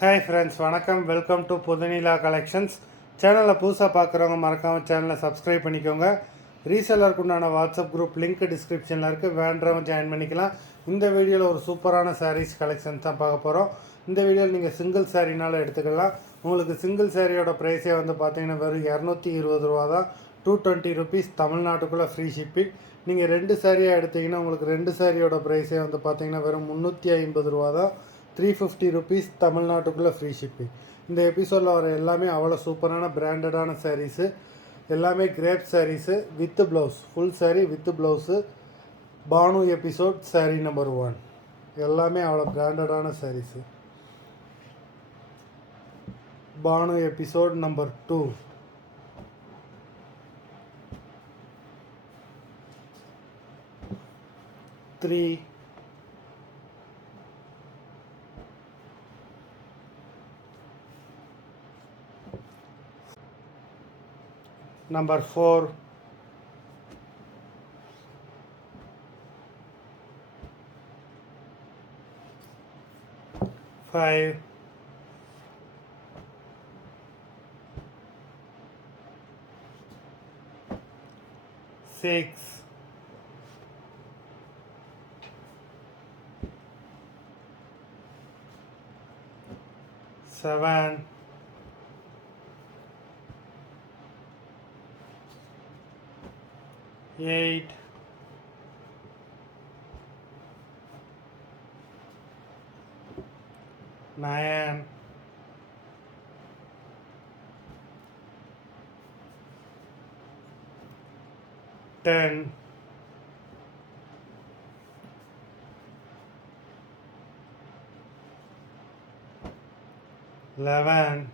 Hi friends, வணக்கம். Welcome to Pudhunila collections. சேனலில் புதுசாக பார்க்குறவங்க மறக்காமல் சேனலை சப்ஸ்கிரைப் பண்ணிக்கோங்க. ரீசெல்லருக்கு உண்டான வாட்ஸ்அப் குரூப் லிங்க் டிஸ்கிரிப்ஷனில் இருக்குது, வேண்டவங்க ஜாயின் பண்ணிக்கலாம். இந்த வீடியோவில் ஒரு சூப்பரான சாரீஸ் கலெக்ஷன்ஸ் தான் பார்க்க போகிறோம். இந்த வீடியோவில் நீங்கள் சிங்கிள் சாரீனாலும் எடுத்துக்கலாம். உங்களுக்கு சிங்கிள் சாரியோட ப்ரைஸே வந்து பார்த்தீங்கன்னா வெறும் 220 ரூபா தான். 220 ருபீஸ், தமிழ்நாட்டுக்குள்ளே ஃப்ரீ ஷிப்பிங். நீங்கள் 2 சாரியாக எடுத்திங்கன்னா உங்களுக்கு 2 சாரியோட ப்ரைஸே வந்து பார்த்தீங்கன்னா வெறும் 350 ரூபா தான். 350 ருபீஸ், தமிழ்நாட்டுக்குள்ளே ஃப்ரீ ஷிப்பிங். இந்த எபிசோடில் வர எல்லாமே அவ்வளோ சூப்பரான பிராண்டடான சாரீஸு, எல்லாமே crepe saris with blouse, full sari with blouse. பானு எபிசோட் சாரீ நம்பர் 1 எல்லாமே அவ்வளோ பிராண்டடான சாரீஸு. பானு எபிசோட் நம்பர் 2 3 number 4 5 6 7 8 9 10 11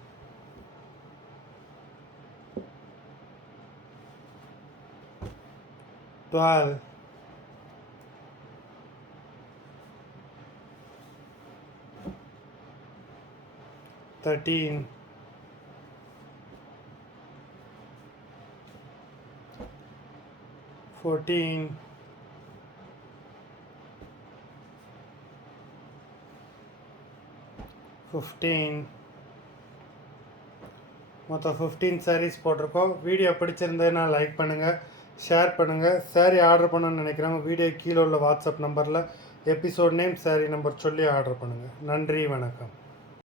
12 13 14 15 மொத்தம் 15 சாரீஸ் போட்டிருக்கோம். வீடியோ பிடிச்சிருந்ததுன்னா லைக் பண்ணுங்கள், ஷேர் பண்ணுங்கள். சாரீ ஆர்டர் பண்ணணும்னு நினைக்கிறவங்க வீடியோ கீழே உள்ள வாட்ஸ்அப் நம்பரில் எபிசோட் நேம், சாரீ நம்பர் சொல்லி ஆர்டர் பண்ணுங்கள். நன்றி, வணக்கம்.